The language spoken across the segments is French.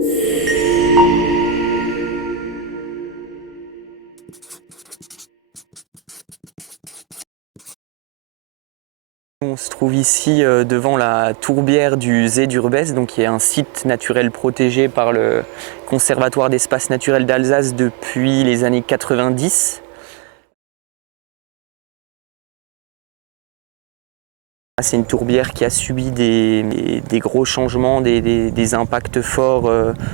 On se trouve ici devant la tourbière du Zé d'Urbès, donc qui est un site naturel protégé par le Conservatoire d'espaces naturels d'Alsace depuis les années 90. C'est une tourbière qui a subi des gros changements, des impacts forts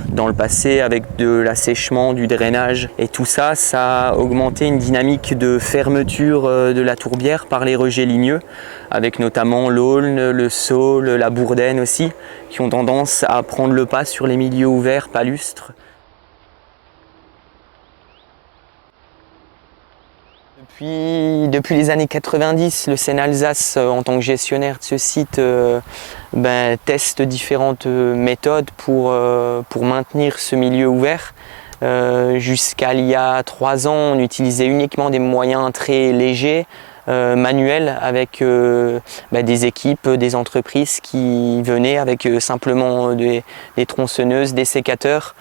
dans le passé avec de l'assèchement, du drainage. Et tout ça, ça a augmenté une dynamique de fermeture de la tourbière par les rejets ligneux, avec notamment l'aulne, le saule, la bourdaine aussi, qui ont tendance à prendre le pas sur les milieux ouverts palustres. Depuis les années 90, le Seine-Alsace, en tant que gestionnaire de ce site, teste différentes méthodes pour maintenir ce milieu ouvert. Jusqu'à il y a 3 ans, on utilisait uniquement des moyens très légers, manuels, avec des équipes, des entreprises qui venaient avec simplement des tronçonneuses, des sécateurs,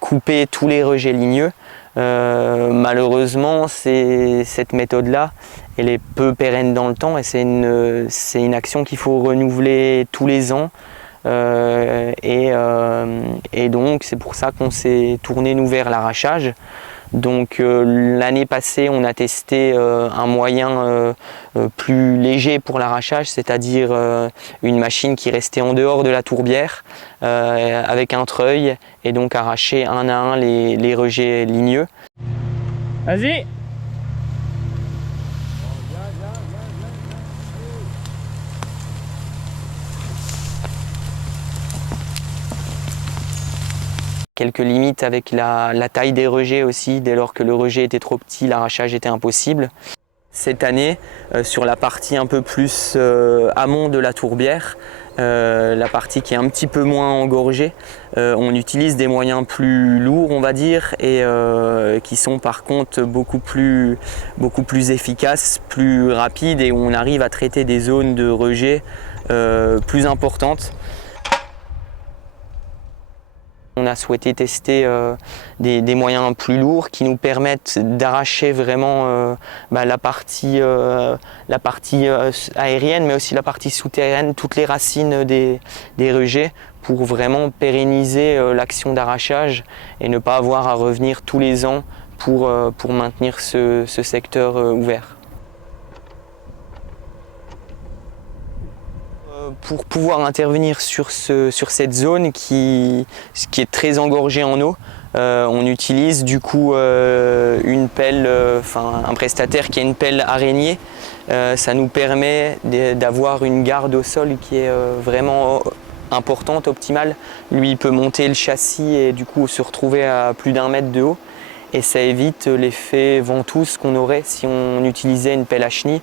couper tous les rejets ligneux. Malheureusement, cette méthode-là, elle est peu pérenne dans le temps et c'est une action qu'il faut renouveler tous les ans. Et donc c'est pour ça qu'on s'est tourné nous vers l'arrachage. Donc l'année passée, on a testé un moyen plus léger pour l'arrachage, c'est-à-dire une machine qui restait en dehors de la tourbière avec un treuil et donc arracher un à un les rejets ligneux. Vas-y! Quelques limites avec la taille des rejets aussi, dès lors que le rejet était trop petit, l'arrachage était impossible. Cette année, sur la partie un peu plus amont de la tourbière, la partie qui est un petit peu moins engorgée, on utilise des moyens plus lourds, on va dire, et qui sont par contre beaucoup plus efficaces, plus rapides, et où on arrive à traiter des zones de rejet plus importantes. On a souhaité tester des moyens plus lourds qui nous permettent d'arracher vraiment la partie aérienne, mais aussi la partie souterraine, toutes les racines des rejets, pour vraiment pérenniser l'action d'arrachage et ne pas avoir à revenir tous les ans pour maintenir ce secteur ouvert. Pour pouvoir intervenir sur cette zone qui est très engorgée en eau, on utilise du coup une pelle, un prestataire qui a une pelle araignée. Ça nous permet d'avoir une garde au sol qui est vraiment importante, optimale. Lui, il peut monter le châssis et du coup se retrouver à plus d'1 mètre de haut. Et ça évite l'effet ventouse qu'on aurait si on utilisait une pelle à chenille,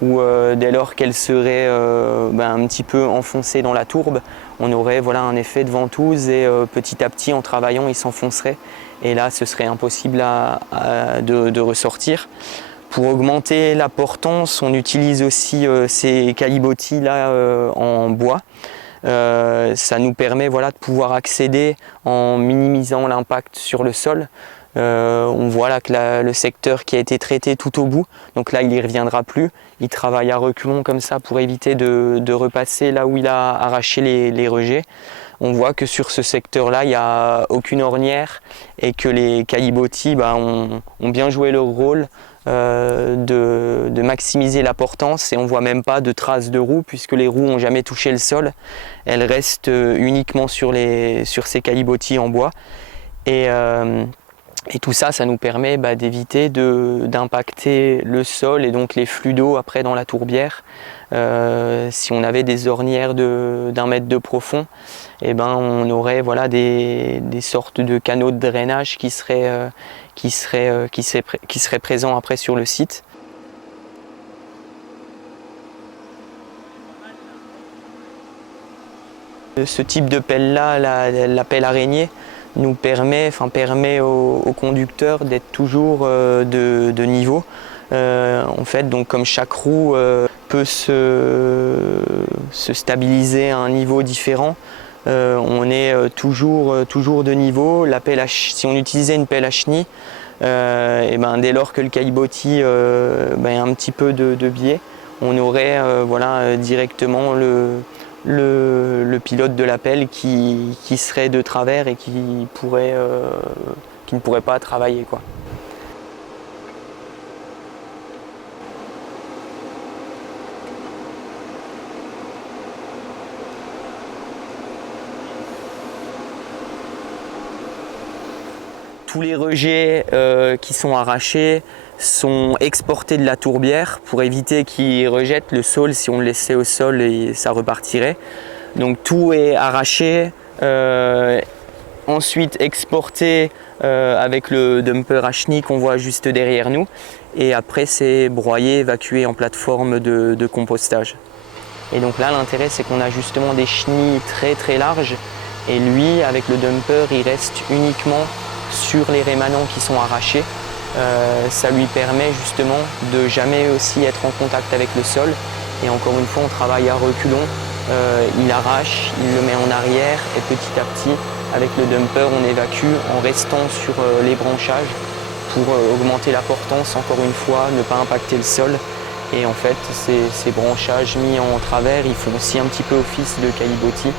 où dès lors qu'elle serait un petit peu enfoncée dans la tourbe, on aurait un effet de ventouse et petit à petit en travaillant il s'enfoncerait et là ce serait impossible de ressortir. Pour augmenter la portance, on utilise aussi ces calibotis là en bois. Ça nous permet de pouvoir accéder en minimisant l'impact sur le sol. On voit là que le secteur qui a été traité tout au bout, donc là il n'y reviendra plus. Il travaille à reculons comme ça pour éviter de repasser là où il a arraché les rejets. On voit que sur ce secteur-là, il n'y a aucune ornière et que les calibotis ont bien joué leur rôle de maximiser la portance, et on ne voit même pas de traces de roues puisque les roues n'ont jamais touché le sol. Elles restent uniquement sur ces calibotis en bois. Et tout ça, ça nous permet d'éviter d'impacter le sol et donc les flux d'eau après dans la tourbière. Si on avait des ornières d'1 mètre de profond, on aurait des sortes de canaux de drainage qui seraient présents après sur le site. Ce type de pelle-là, la pelle araignée, nous permet au conducteur d'être toujours de niveau. En fait, donc comme chaque roue peut se stabiliser à un niveau différent, on est toujours de niveau. Si on utilisait une pelle à chenille, et ben, dès lors que le caillebotis ben, a un petit peu de biais, on aurait directement le pilote de la pelle qui serait de travers et qui ne pourrait pas travailler, quoi. Tous les rejets qui sont arrachés sont exportés de la tourbière pour éviter qu'ils rejettent le sol. Si on le laissait au sol, et ça repartirait. Donc tout est arraché, ensuite exporté avec le dumper à chenille qu'on voit juste derrière nous. Et après c'est broyé, évacué en plateforme de compostage. Et donc là l'intérêt c'est qu'on a justement des chenilles très larges. Et lui avec le dumper il reste uniquement sur les rémanents qui sont arrachés. Ça lui permet justement de jamais aussi être en contact avec le sol. Et encore une fois, on travaille à reculons. Il arrache, il le met en arrière et petit à petit, avec le dumper, on évacue en restant sur les branchages pour augmenter la portance, encore une fois, ne pas impacter le sol. Et en fait, ces branchages mis en travers, ils font aussi un petit peu office de caillebotis.